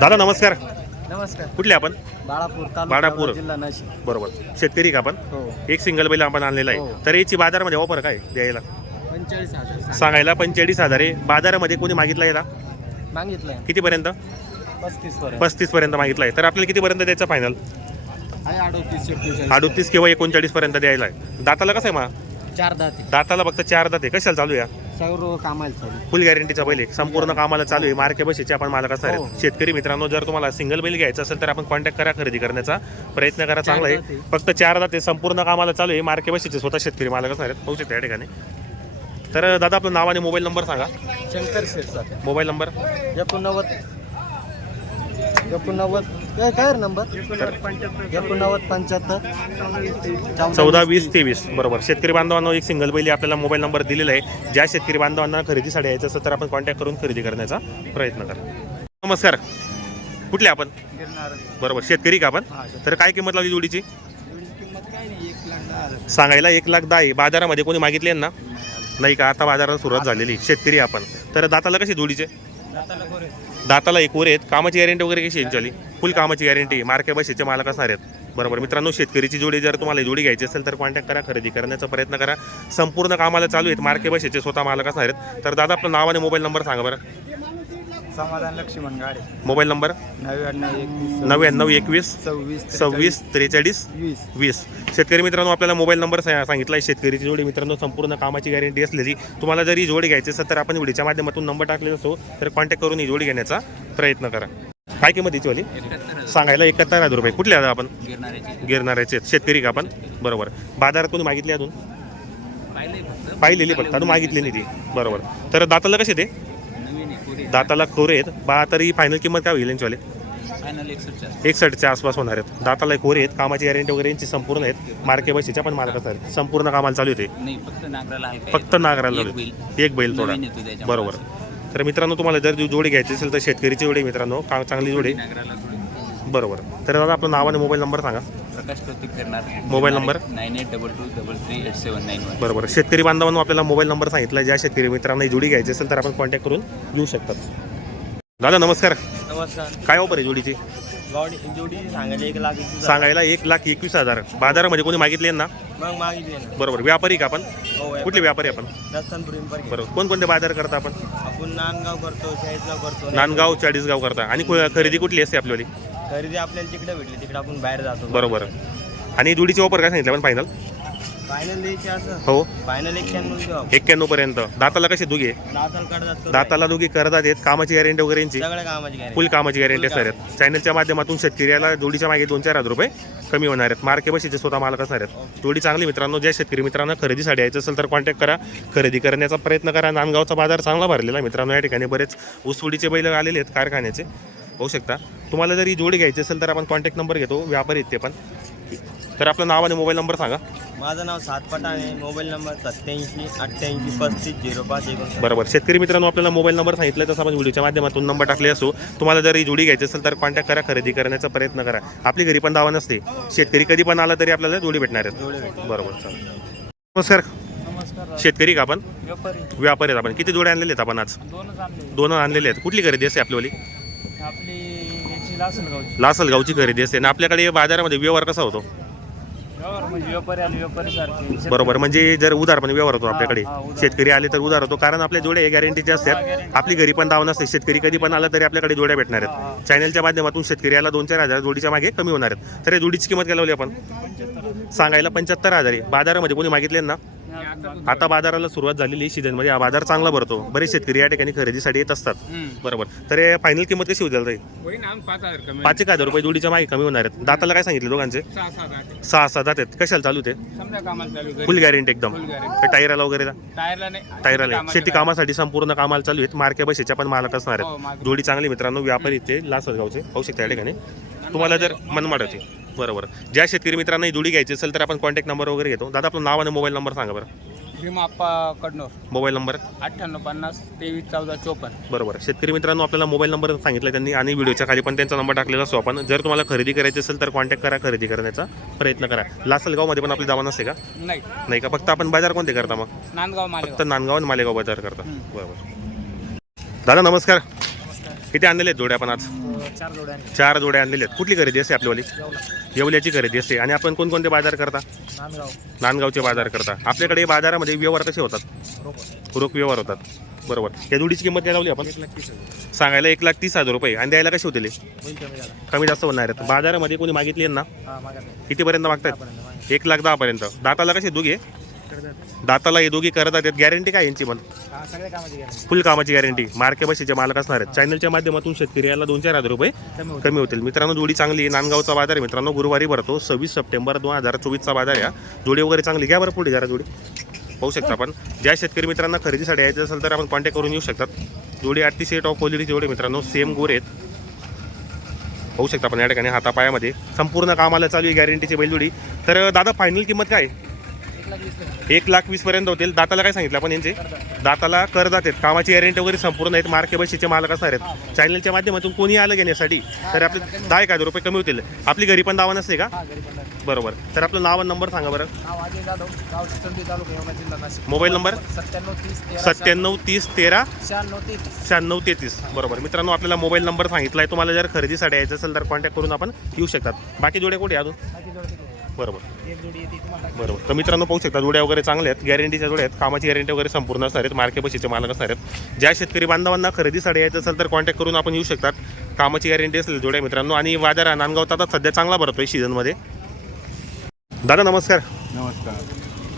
दादा नमस्कार. नमस्कार. कुठले आपण? बाळापूर तालुका बाळापूर. जिल्हा नाशिक. बरोबर. शेतकरी का आपण? हो. एक सिंगल बैल आपण आणलेला हो. आहे तर याची बाजारामध्ये ऑफर काय द्यायला? पंचेचाळीस हजार सांगायला पंचेचाळीस हजार आहे. बाजारामध्ये कोणी मागितला याला? मागितलंय कितीपर्यंत? पस्तीस पर्यंत पस्तीस पर्यंत मागितला आहे. तर आपल्याला कितीपर्यंत द्यायचं फायनल आहे अडुतीस किंवा एकोणचाळीस पर्यंत द्यायला आहे. दाताला कसं आहे मा? चार दाते दाताला फक्त चार दाते कशाला चालू आहे सर्व कामाला चालू फुल गॅरंटीचा बैल आहे. संपूर्ण कामाला चालू आहे. मार्के बशीचे आपण मालक असणार आहेत. हो. शेतकरी मित्रांनो जर तुम्हाला सिंगल बैल घ्यायचं असेल तर आपण कॉन्टॅक्ट करा खरेदी करण्याचा. प्रयत्न करा चांगला. आहे. फक्त चार दाते संपूर्ण कामाला चालू आहे. मार्के बशीचे स्वतः शेतकरी मालक असणार आहेत. पाहू शकता या ठिकाणी. तर दादा आपलं नाव आणि मोबाईल नंबर सांगा. Shankar Shirsat mobile number? एकोणनव्वद. एकोणनव्वद. काय काय रे नंबर एकोणनव्वद पंच्याहत्तर. चौदा वीस तेवीस. बरोबर. शेतकरी बांधवांना एक सिंगल बैली आपल्याला मोबाईल नंबर दिलेला आहे. ज्या शेतकरी बांधवांना खरेदीसाठी यायचं असेल तर आपण कॉन्टॅक्ट करून खरेदी करण्याचा प्रयत्न करा. नमस्कार. कुठले आपण? बरोबर. शेतकरी का आपण? तर काय किंमत लावली जोडीची? सांगायला एक लाख दहा आहे. बाजारामध्ये कोणी मागितले ना? नाही का? आता बाजारात सुरुवात झालेली. शेतकरी आपण. तर दाताला कशी जोडीचे? दाताला एक वर आहेत. कामाची गॅरंटी वगैरे कशी यांची फुल कामाची गॅरंटी मार्के बशीचे मालक असणार आहेत. बरोबर. मित्रांनो शेतकरीची जोडी जर तुम्हाला जोडी घ्यायची असेल तर कॉन्टॅक्ट करा खरेदी करण्याचा प्रयत्न करा. संपूर्ण कामाला चालू आहेत. मार्के बशीचे स्वतः मालक असणार आहेत. तर दादा आपलं नाव आणि मोबाईल नंबर सांगा बरं. समाधान लक्ष्मण गाडे. Mobile number? नव्याण्णव एकवीस नव्याण्णव एकवीस सव्वीस सव्वीस त्रेचाळीस वीस. वीस. शेतकरी मित्रांनो आपल्याला मोबाईल नंबर सा- सांगितला आहे शेतकरीची जोडी मित्रांनो संपूर्ण कामाची गॅरंटी असलेली. तुम्हाला जर ही जोडी घ्यायची असेल तर आपण व्हिडिओच्या माध्यमातून नंबर टाकलेला असो तर कॉन्टॅक्ट करून ही जोडी घेण्याचा प्रयत्न करा. काय किंमत याची वाली सांगायला एकाहत्तर हजार रुपये. कुठले आता आपण? गिरणाऱ्याचे. आहेत. शेतकरी का आपण? बरोबर. बाजारात कोणी मागितली अजून? पाहिलेली फक्त. अजून मागितली नाही ती. बरोबर. तर दाताला कसे ते? दाताला खोरे आहेत. बा तरी फायनल किंमत काय होईल यांचीवाले एकसष्टच्या आसपास. होणार आहेत. दाताला कोरे आहेत. कामाची गॅरंटी वगैरे यांची संपूर्ण आहेत. मार्के बशीच्या पण मालक आहेत. संपूर्ण कामाला चालू होते फक्त नागराला एक बैल. थोडा. बरोबर. तर मित्रांनो तुम्हाला जर जोडी घ्यायची असेल तर शेतकरीची जोडी मित्रांनो. का चांगली जोडी. बरोबर. तर दादा आपलं नाव आणि मोबाईल नंबर सांगा. प्रकाश प्रतीक करणार. Mobile number? Nine eight double two double three eight seven nine one. बरोबर. शेतकरी बांधवांनो आपल्याला मोबाईल नंबर सांगितला ज्या शेतकरी मित्रांना ही जोडी घ्यायची असेल तर आपण कॉन्टॅक्ट करून घेऊ शकतात. दादा नमस्कार. नमस्कार. काय ऑफर आहे जोडीची? जोडी सांगायला एक लाख एकवीस हजार. सांगायला एक लाख एकवीस हजार. बाजारामध्ये कोणी मागितले ना? मग मागितली ना. बरोबर. व्यापारी का आपण? हो कुठले व्यापारी आपण? बरोबर. कोणकोणते बाजार करता आपण? आपण नांदगाव करतो चाळीसगाव करतो. नांदगाव चाळीसगाव करता. आणि को- खरेदी कुठली असते आपल्याली खरेदी आपल्याला तिकडे भेटली तिकडे आपण बाहेर जातो. बरोबर. आणि जोडीची ऑफर काय सांगितलं आपण फायनल फायनल द्यायची असं. हो. फायनल एक्क्याण्णव पर्यंत. दाताला कसे दोघे? दाताल दाताला दोघी करतात आहेत कामाची गॅरंटी वगैरे यांची? सगळ्या कामाची गॅरंटी फुल कामाची गॅरंटी असणार आहेत. चॅनलच्या माध्यमातून शेतकऱ्याला जोडीच्या मागे दोन चार हजार रुपये कमी होणार आहेत. मार्के बशीचे स्वतः मालक असणार आहेत. जोडी चांगली मित्रांनो ज्या शेतकरी मित्रांना खरेदीसाठी यायचं असेल तर कॉन्टॅक्ट करा. खरेदी करण्याचा प्रयत्न करा. नांदगावचा बाजार चांगला भरलेला मित्रांनो. या ठिकाणी बरेच ऊसतोडीचे बैल आलेले आहेत कारखान्याचे. होऊ शकता. तुम्हाला जर ही जोडी घ्यायची असेल तर आपण कॉन्टॅक्ट नंबर घेतो व्यापारी आहेत ते पण. तर आपलं नाव आणि मोबाईल नंबर सांगा. माझं नाव सात पटाणे मोबाईल नंबर सत्याऐंशी अठ्ठ्याऐंशी पस्तीस झिरो पाच एकोणसाठ. बरोबर. शेतकरी मित्रांनो आपल्याला मोबाईल नंबर सांगितलं तसं आपण व्हिडिओच्या माध्यमातून नंबर टाकले असो. तुम्हाला जर ही जोडी घ्यायची असेल तर कॉन्टॅक्ट करा खरेदी करण्याचा प्रयत्न करा. आपली घरी पण दावा नसते. शेतकरी कधी पण आला तरी आपल्याला जोडी भेटणार आहेत. बरोबर चालेल. नमस्कार. नमस्कार. शेतकरी का आपण? व्यापारी. व्यापारी आहेत आपण. किती जोडे आणलेले आहेत आपण आज? दोन आणलेले आहेत. कुठली खरेदी असते आपल्यावाली आपली याची लासलगावची. लासलगावची खरेदी असते. आणि आपल्याकडे बाजारामध्ये व्यवहार कसा होतो? व्यवहार म्हणजे व्यापारी आले व्यापारी सारखे. बरोबर. म्हणजे जर उधार पण व्यवहार होतो आपल्याकडे. हा, उधार. शेतकरी आले तर उधार होतो. कारण आपल्या जोड्या गॅरंटीचे असतात. आपली घरी पण दावा नसते शेतकरी कधी पण आला तरी आपल्याकडे जोड्या भेटणार आहेत. चॅनलच्या माध्यमातून शेतकऱ्याला दोन चार हजार जोडीच्या मागे कमी होणार आहेत. तर या जोडीची किंमत काय लावली आपण? सांगायला पंच्याहत्तर हजार आहे. बाजारामध्ये कोणी मागितले ना? आता बाजाराला सुरुवात झालेली सीझनमध्ये. हा बाजार चांगला भरतो. बरेच शेतकरी या ठिकाणी खरेदीसाठी येत असतात. बरोबर. तर फायनल किंमत कशी होईल पाच हजार कमी. पाच एक हजार रुपये जोडीच्या मागे कमी होणार आहेत. दाताला काय सांगितले दोघांचे? सहा सात सहा सहा दात आहेत. कशाला चालू ते? समजा कामाला चालू फुल गॅरंटी एकदम. टायराला वगैरे टायरला नाही. टायराला शेती कामासाठी संपूर्ण कामाला चालू आहेत. मार्के बसेच्या पण मालक असणार हो, आहेत मागे. जोडी चांगली मित्रांनो व्यापारी ते. लासलगावचे पाहू शकता या ठिकाणी. तुम्हाला जर मनमाड होते. बरोबर. ज्या शेतकरी मित्रांना ही जोडी घ्यायची असेल तर आपण कॉन्टॅक्ट नंबर वगैरे घेतो. दादा आपलं नाव आणि मोबाईल नंबर सांगा बरं. Bhima Appa Kadnor mobile number? अठ्ठ्याण्णव पन्नास तेवीस चौदा चोपन्न. बरोबर. शेतकरी मित्रांनो आपल्याला मोबाईल नंबर सांगितला त्यांनी आणि व्हिडिओच्या खाली पण त्यांचा नंबर टाकलेला असतो. आपण जर तुम्हाला खरेदी करायची असेल तर कॉन्टॅक्ट करा खरेदी करण्याचा प्रयत्न करा. लासलगावमध्ये पण आपली दावा नसते का? नाही. नाही का? फक्त आपण बाजार कोणते करता मग? नांदगाव फक्त मालेगाव नांदगाव आणि मालेगाव बाजार करता. बरोबर. दादा नमस्कार. किती आणलेले आहेत जोड्या आपण आज? चार जोड्या चार जोड्या आणलेल्या आहेत. कुठली खरेदी असते आपल्यावाली येवल्याची खरेदी असते. आणि आपण कोणकोणते बाजार करता? नांदगाव. नांदगावचे बाजार करता. आपल्याकडे बाजारामध्ये व्यवहार कसे होतात? रोपड रोख व्यवहार होतात. बरोबर. त्या जोडीची किंमत काय लावली आपण? एक लाख तीस हजार. सांगायला एक लाख तीस हजार रुपये. आणि द्यायला कसे होतील होईल कमी झाला कमी जास्त होणार आहेत. बाजारामध्ये कोणी मागितली ना? हा नाही कितीपर्यंत मागतात मागे. एक लाख दहापर्यंत. दाताला कसे दोघे. दाताला हे दोघी करतात आहेत गॅरंटी काय यांची पण? हा फुल कामाची गॅरंटी मार्के बशीचे मालक असणार आहेत. चॅनलच्या माध्यमातून शेतकरी याला दोन चार हजार रुपये कमी होते कमी होतील. मित्रांनो जोडी चांगली आहे. नांदगावचा बाजार आहे मित्रांनो. गुरुवारी भरतो. सव्वीस सप्टेंबर दोन हजार चोवीसचा बाजार आहे जोडी वगैरे चांगली घ्या बरं पुढे जरा जोडी. पाहू शकता आपण. ज्या शेतकरी मित्रांना खरेदीसाठी यायचं असेल तर आपण कॉन्टॅक्ट करून येऊ शकतात. जोडी अतिशय टॉप क्वालिटी जोडी मित्रांनो. सेम गोर आहेत. पाहू शकता आपण या ठिकाणी हातापायामध्ये. संपूर्ण कामाला चालू आहे गॅरंटीची बैलजोडी. तर दादा फायनल किंमत काय आहे? एक लाख वीस पर्यंत होतील. दाताला काय सांगितलं आपण यांचे. दाताला करदात आहेत. कामाची गॅरंटी वगैरे संपूर्ण आहेत. मार्के बशीचे मालक असणार आहेत. चॅनलच्या माध्यमातून कोणी आलं घेण्यासाठी? तर आपले दहा एक हजार रुपये कमी होतील. आपली घरी पण दावा नसते का? हा. बरोबर. तर आपलं नाव आणि नंबर सांगा बरं. Mobile number? सत्त्याण्णव तीस तेरा शहाण्णव तेहतीस. बरोबर. मित्रांनो आपल्याला मोबाईल नंबर सांगितला आहे तुम्हाला जर खरेदीसाठी यायचं असेल तर कॉन्टॅक्ट करून आपण येऊ शकतात. बाकी जोड्या कुठे अजून? जोडी. बरोबर. एक जोडी येते तुम्हाला टाकते. बरोबर. तर मित्रांनो पाहू शकता जोड्या वगैरे चांगल्या आहेत गॅरंटीच्या जोड्या आहेत कामाची गॅरंटी वगैरे संपूर्ण असणार आहेत मार्के बशीचे मालक असणार आहेत. ज्या शेतकरी बांधवांना खरेदीसाठी यायचं असेल तर कॉन्टॅक्ट करून आपण येऊ शकतात. कामाची गॅरंटी असेल जोड्या मित्रांनो. आणि बाजार हा नांदगाव आता सध्या चांगला भरतोय सीझनमध्ये दादा नमस्कार. नमस्कार.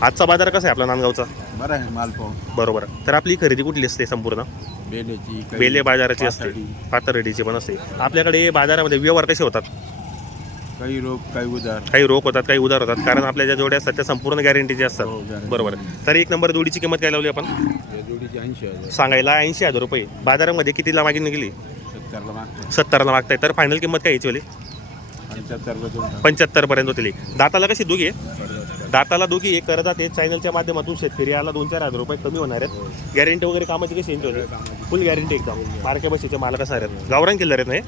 आजचा बाजार कसा आहे आपला नांदगावचा? बरं आहे मालपाव बरोबर. तर आपली खरेदी कुठली असते संपूर्ण? बेलेची काही बेले बाजाराची असते. पातर्डीची पण असते. आपल्याकडे बाजारामध्ये व्यवहार कसे होतात? काही रोग काही उदार. काही रोख होतात काही उधार होतात. कारण आपल्या ज्या जोड्या असतात त्या संपूर्ण गॅरंटीचे हो, असतात. guarantee. बरोबर. तर एक नंबर जोडीची किंमत काय लावली आपण? या जोडीची ऐंशी हजार. सांगायला ऐंशी हजार रुपये. बाजारामध्ये कितीला मागणी गेली सत्तरला मागते सत्तरला मागताय. तर फायनल किंमत काय याची वाली? पंच्याहत्तरला दोन टाक. पंच्याहत्तर पर्यंत होतील दाताला कशी दोघी आहे. दाताला दोघी एक करतात ते चॅनलच्या माध्यमातून शेतकरी याला दोन चार हजार रुपये कमी होणार आहेत. गॅरंटी वगैरे कामाची कशी यांची फुल गॅरंटी एकदम. मार्के बशीचे मालक असणार आहेत. गावरान किल्लार आहेत नाही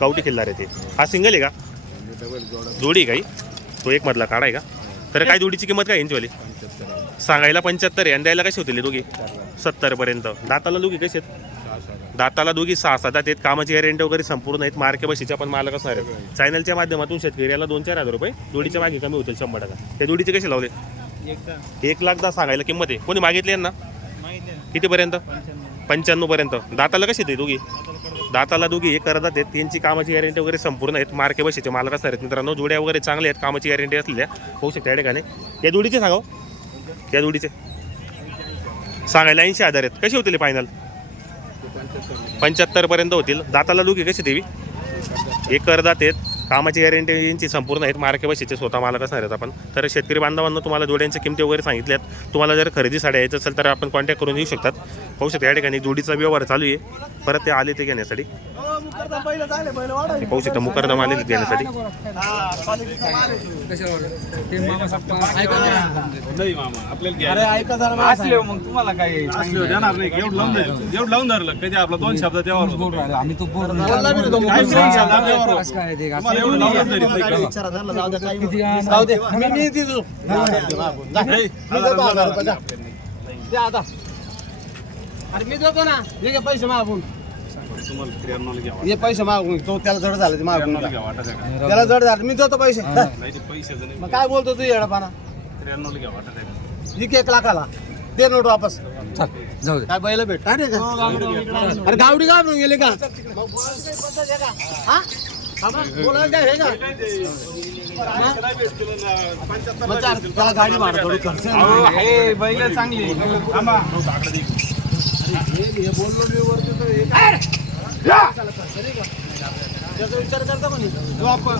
गावठी. किल्लार आहे ते हा सिंगल आहे का? जोडा काही? तो एक मधला काढा आहे का? तर काय जोडीची किंमत काय यांची वाली पंच्याहत्तर आहे. सांगायला पंच्याहत्तर आहे. आणि द्यायला कशी होतील दोघी? चारला सत्तर पर्यंत. दाताला दोघी कशी आहेत? दाताला दोघी सहा सात. आहेत कामाची गॅरंटी वगैरे संपूर्ण आहेत. मार्के बशीच्या पण मालक असणार आहेत. चॅनलच्या माध्यमातून शेतकऱ्याला दोन चार हजार रुपये जोडीच्या मागे कमी होतील शंभर टक्का. त्या जोडीचे कसे लावले? एक लाख दहा सांगायला किंमत आहे. कोणी मागितली यांना. कितीपर्यंत? पंच्याण्णव. पंच्याण्णव पर्यंत दाताला कशी ते दोघी? दाताला दोघी हे करत आहेत त्यांची कामाची गॅरंटी वगैरे संपूर्ण आहेत. मार्के बशीचे मालक असणार आहेत. मित्रांनो जोड्या वगैरे चांगले आहेत. कामाची गॅरंटी असलेल्या होऊ शकते या ठिकाणी. या जोडीचे सांगाव हो. या जोडीचे. सांगायला ऐंशी हजार आहेत. कशी होतील फायनल पंच्याहत्तरपर्यंत होतील. दाताला दोघी कशी देवी? हे करदात आहेत कामाची गॅरंटी यांची संपूर्ण आहेत. मार्के बशीचे स्वतः मालक असणार आहेत आपण. तर शेतकरी बांधवांना तुम्हाला जोड्यांच्या किमती वगैरे सांगितल्यात तुम्हाला जर खरेदीसाठी यायचं असेल तर आपण कॉन्टॅक्ट करून येऊ शकतात. पाहू शकता या ठिकाणी जोडीचा व्यवहार चालू आहे. परत ते आले ते घेण्यासाठी. हे पाहू शकता मुकरदम आले ते घेण्यासाठी. असले हो मग तुम्हाला काय देणार नाही. एवढं लावून धरलं एवढं लावून धरलं. कधी आपला दोन शब्द अरे मी देतो ना. हे घे पैसे मागून. हे पैसे मागून. तो त्याला जड झालं ते मागून? त्याला जड झालं. मी देतो पैसे. नाही ते पैशाचं नाही मग काय बोलतो तू येडपाना? एक एक लाखाला. दे नोट वापस. काय बैल भेट का? अरे गावडी का? म्हणून गेले का हा? हा हे त्याला गाडी भाडं थोडी खर्च. हे बैल चांगली हे हे? त्याचा विचार करता म्हणे जो आपण